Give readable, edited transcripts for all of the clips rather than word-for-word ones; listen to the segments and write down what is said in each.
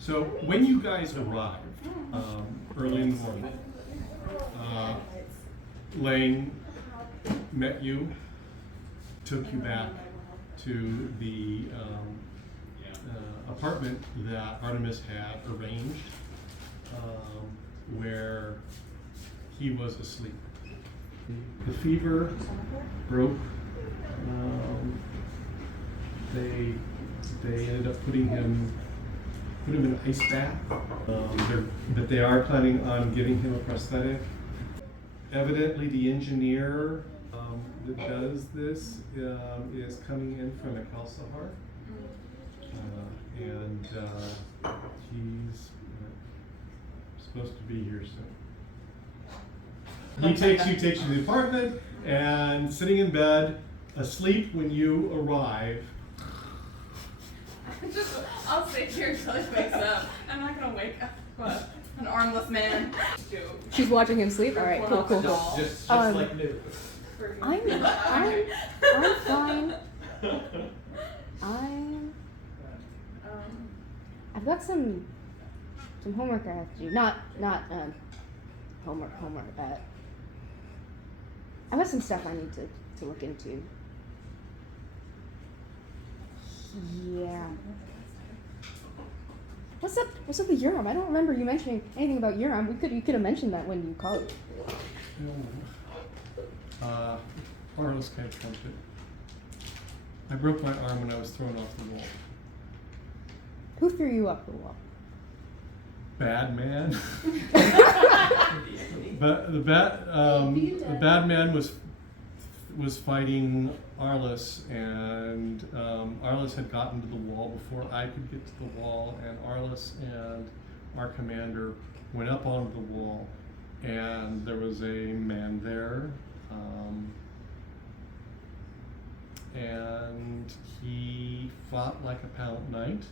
So when you guys arrived early in the morning, Lange met you, took you back to the apartment that Artemis had arranged, where he was asleep. The fever broke. They ended up putting him in an ice bath, but they are planning on giving him a prosthetic. Evidently, the engineer that does this is coming in from the Kalsahar, and he's supposed to be here soon. He takes you to the apartment, and sitting in bed, asleep when you arrive. I'll stay here until he wakes up. I'm not gonna wake up. What? An armless man. She's watching him sleep? Alright, cool. Just like new. I'm fine. I've got some homework I have to do. Not homework. I've got some stuff I need to look into. Yeah. What's up with Urim? I don't remember you mentioning anything about Urim. You could have mentioned that when you called. Arliss kind of trumped it. I broke my arm when I was thrown off the wall. Who threw you off the wall? Bad man. But the bad man was fighting Arliss, and Arliss had gotten to the wall before I could get to the wall, and Arliss and our commander went up onto the wall, and there was a man there, and he fought like a Pallant Knight.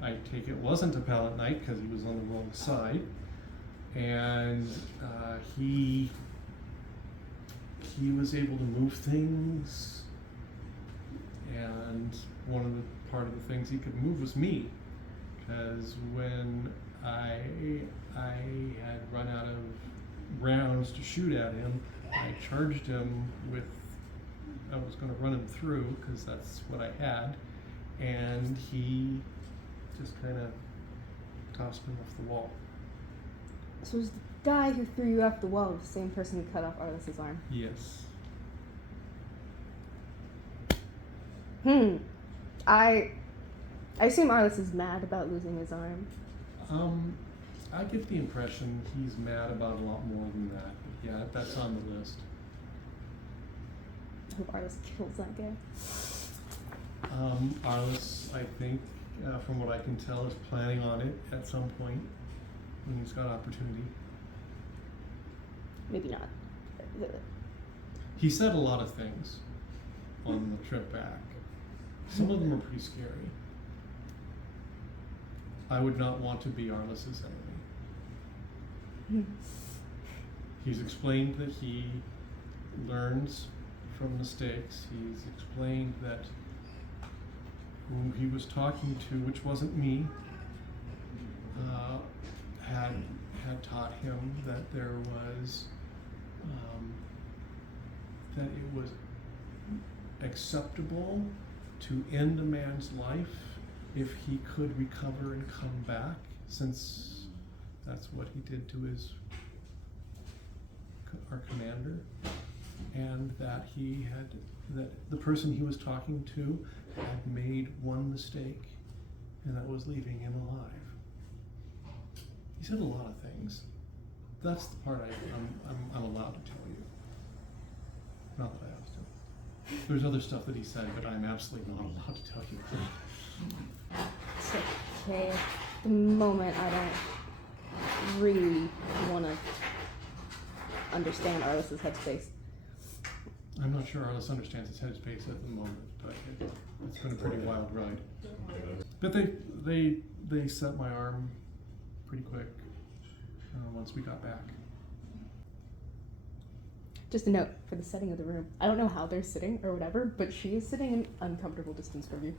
I take it wasn't a Pallant Knight because he was on the wrong side, and he was able to move things, and part of the things he could move was me, because when I had run out of rounds to shoot at him, I charged him I was going to run him through because that's what I had, and he just kind of tossed him off the wall. So was the guy who threw you off the wall the same person who cut off Arliss's arm? Yes. I assume Arliss is mad about losing his arm. I get the impression he's mad about a lot more than that. Yeah, that's on the list. I hope Arliss kills that guy. Arliss, I think, from what I can tell, is planning on it at some point when he's got opportunity. Maybe not. He said a lot of things on the trip back. Some of them are pretty scary. I would not want to be Arliss's enemy. He's explained that he learns from mistakes. He's explained that who he was talking to, which wasn't me, had taught him that there was that it was acceptable to end a man's life if he could recover and come back, since that's what he did to our commander, and that that the person he was talking to had made one mistake, and that was leaving him alive. He said a lot of things. That's the part I'm allowed to tell you. Not that I have to. There's other stuff that he said, but I'm absolutely not allowed to tell you. It's okay. At the moment, I don't really want to understand Arliss's headspace. I'm not sure Arliss understands his headspace at the moment, but it's been a pretty wild ride. But they set my arm pretty quick once we got back. Just a note for the setting of the room. I don't know how they're sitting or whatever, but she is sitting an uncomfortable distance from you.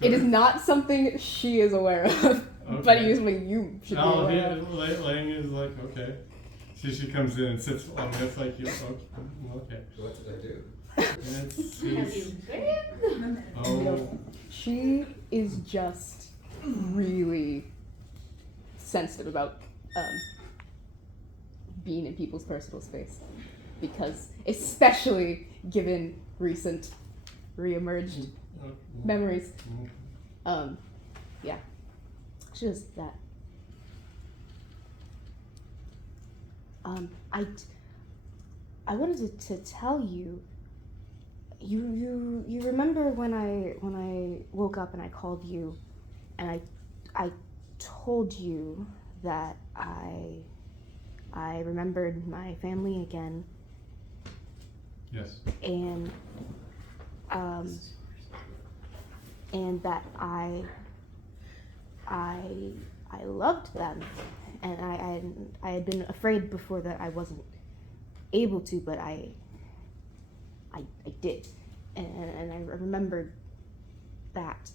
It is not something she is aware of, but usually you should be aware of. Lange is like, okay. She comes in and sits on me. It's like, you okay. What did I do? And it's, No. She is just really sensitive about being in people's personal space, because especially given recent re-emerged memories. Yeah, she does that. I wanted to tell you. You remember when I woke up and I called you, and I told you that I remembered my family again. yes. And that I loved them, and I had been afraid before that I wasn't able to, but I did, and I remembered that,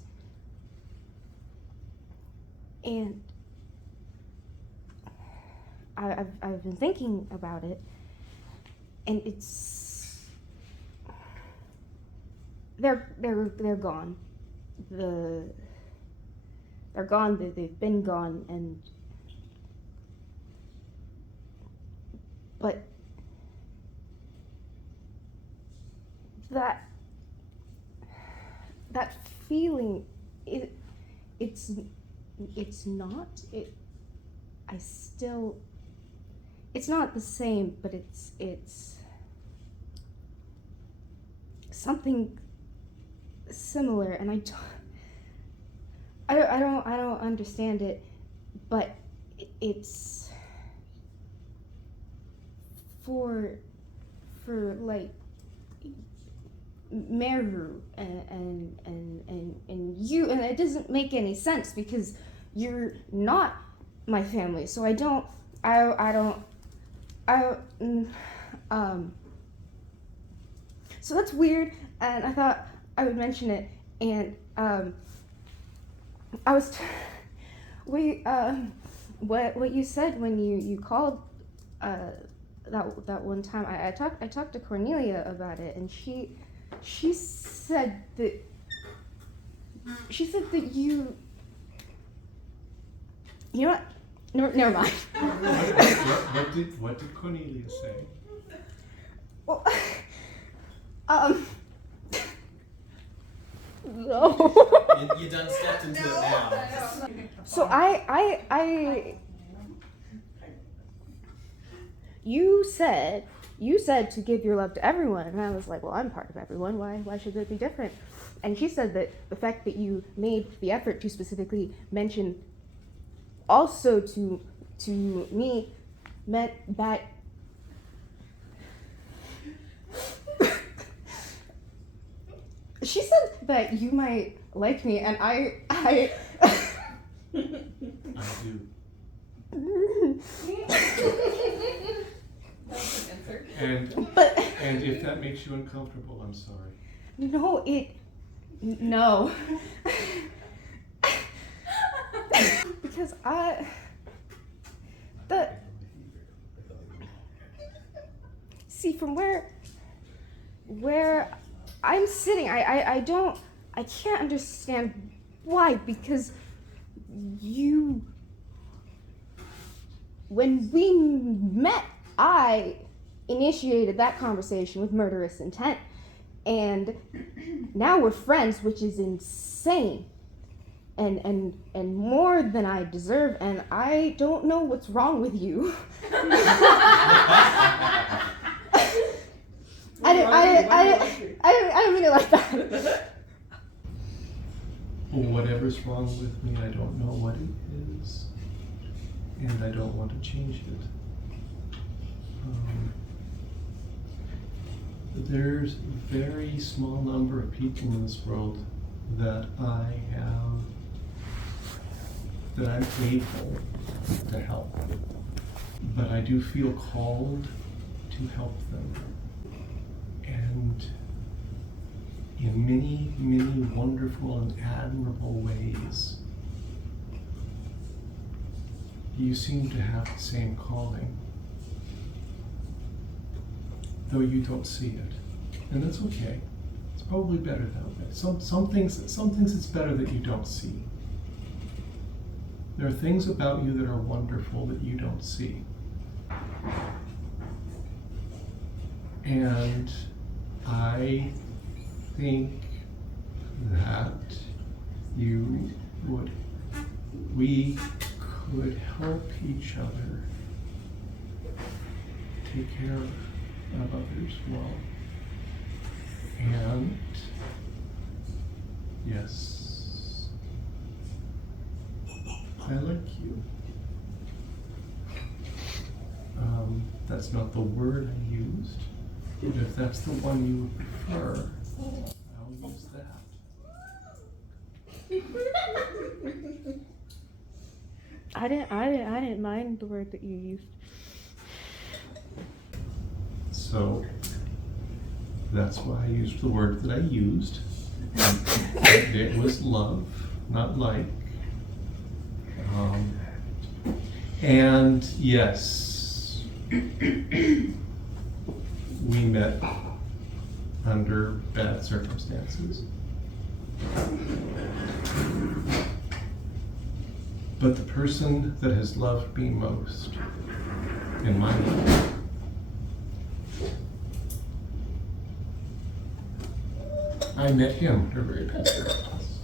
and I've been thinking about it, and they're gone. They're gone. They've been gone, but that feeling, it's not the same, but it's something similar, and I don't understand it, but it's for like Meru and you, and it doesn't make any sense because you're not my family, so so that's weird, and I thought I would mention it, and what you said when you called that one time, I talked to Cornelia about it, and she said that you know what? Never mind. What did Cornelia say? Well, no. You done stepped into it now. So you said to give your love to everyone, and I was like, well, I'm part of everyone. Why should it be different? And she said that the fact that you made the effort to specifically mention also to me meant that she said that you might like me, and I do. And if that makes you uncomfortable, I'm sorry. No. Because see, from where I'm sitting, I can't understand why, because when we met, I initiated that conversation with murderous intent, and now we're friends, which is insane, and more than I deserve, and I don't know what's wrong with you. I didn't mean it like that. Well, whatever's wrong with me, I don't know what it is, and I don't want to change it. There's a very small number of people in this world that I'm able to help. but I do feel called to help them. And in many, many wonderful and admirable ways, you seem to have the same calling, though you don't see it. And that's okay. It's probably better that way. Some things it's better that you don't see. There are things about you that are wonderful that you don't see. And I think that we could help each other take care of others well. And yes, I like you. That's not the word I used, but if that's the one you would prefer, I'll use that. I didn't mind the word that you used. So that's why I used the word that I used. It was love, not like. And yes, we met under bad circumstances. But the person that has loved me most in my life I met him under very bad circumstances.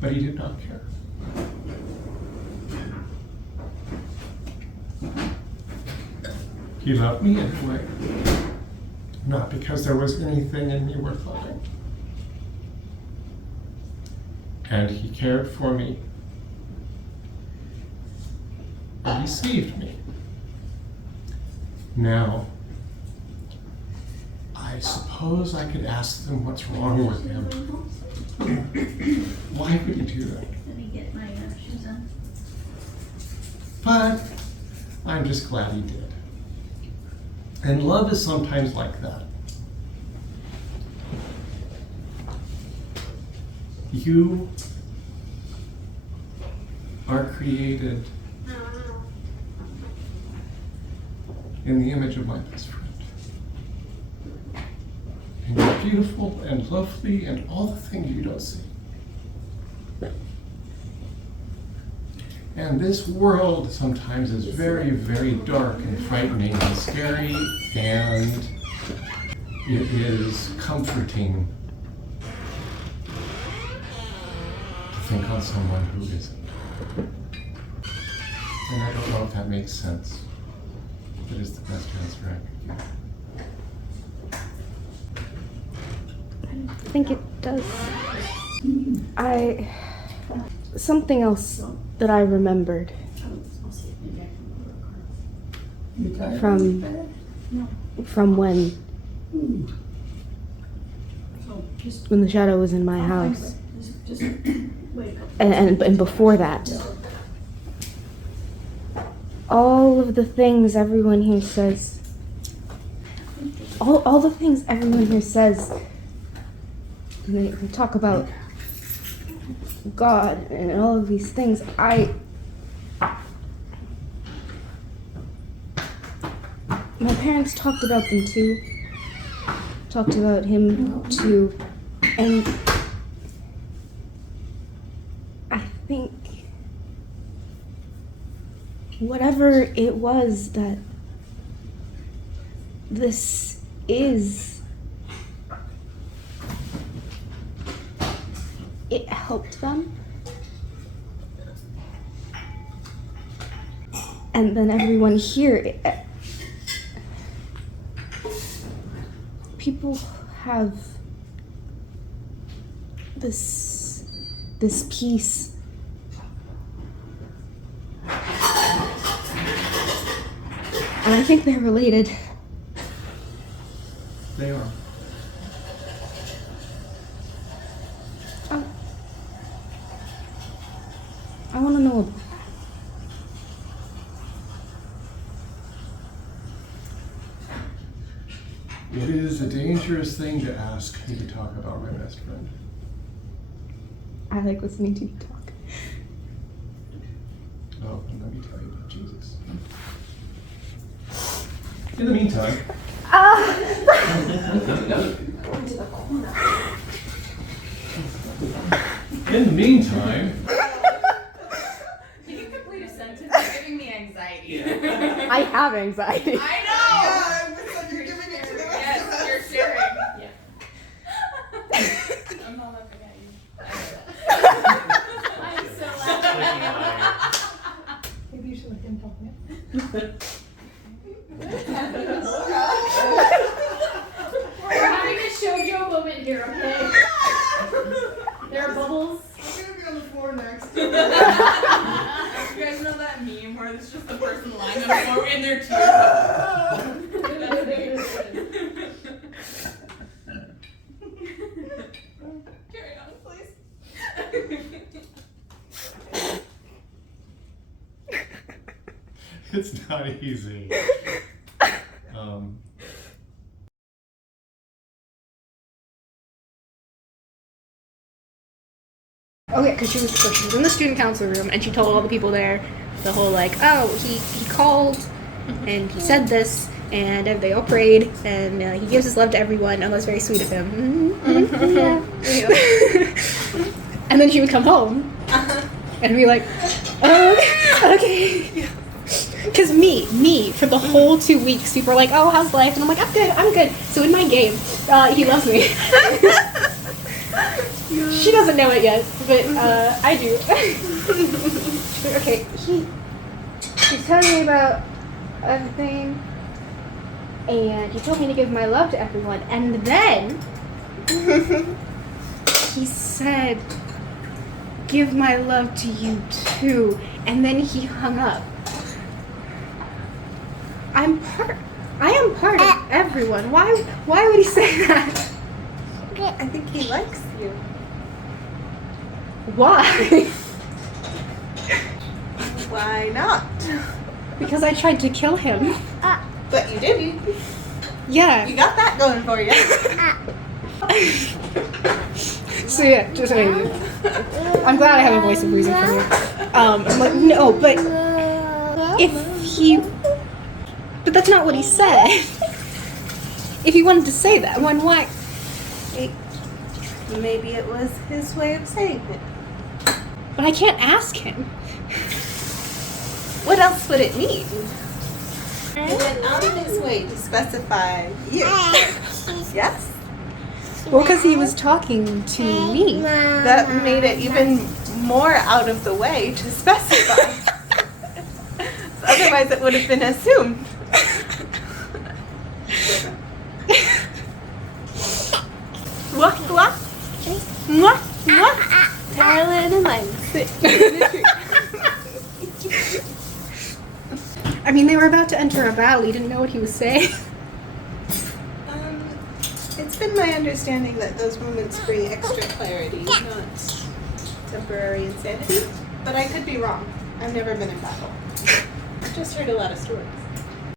But he did not care. He loved me anyway, not because there was anything in me worth loving. And he cared for me. And he saved me. Now, I suppose I could ask them what's wrong with him. Why would he do that? Let me get my shoes on. But I'm just glad he did. And love is sometimes like that. You are created in the image of my best friend. And you're beautiful and lovely and all the things you don't see. And this world sometimes is very, very dark and frightening and scary, and it is comforting to think on someone who isn't. And I don't know if that makes sense. That is the best answer I could give. I think it does. Something else that I remembered from when the shadow was in my house, and before that, all of the things everyone here says, all the things everyone here says, when they talk about God and all of these things, my parents talked about them too, talked about him too, and I think whatever it was that this is, it helped them. And then everyone here, people have this peace. And I think they're related. They are. It is a dangerous thing to ask me to talk about my best friend. I like listening to you talk. Oh, and let me tell you about Jesus. In the meantime, in the meantime, Can you complete a sentence? It's giving me anxiety. I have anxiety. I know! You're giving it to them. Yes, you're sharing. Yeah. I'm not laughing at you. I'm so laughing. Maybe you should look in help me. We're having a shoujo moment here, okay? There are bubbles. I'm gonna be on the floor next. You guys know that meme where it's just the person lying on the floor in their tears? That's me. Carry on, please. it's not easy. Okay, because she was in the student council room and she told all the people there the whole like, oh, he called and he said this and they all prayed and he gives his love to everyone and that's very sweet of him. Yeah. And then she would come home and be like, oh, okay. Because me, for the whole 2 weeks, people are like, oh, how's life? And I'm like, I'm good. So in my game, he loves me. She doesn't know it yet, but I do. Okay, he's telling me about everything, and he told me to give my love to everyone, and then he said, give my love to you too, and then he hung up. I am part of everyone. Why would he say that? I think he likes you. Why? Why not? Because I tried to kill him. But you didn't. Yeah. You got that going for you. So yeah, just wait. I'm glad I have a voice of reason from you. I'm like, no, but but that's not what he said. If he wanted to say that, why? Maybe it was his way of saying it. But I can't ask him. What else would it mean? He went out of his way to specify you. Yes? Well, because he was talking to me. That made it even more out of the way to specify. Otherwise it would have been assumed. What? Talent and language. I mean, they were about to enter a battle. He didn't know what he was saying. It's been my understanding that those moments bring extra clarity, not temporary insanity. But I could be wrong. I've never been in battle. I've just heard a lot of stories.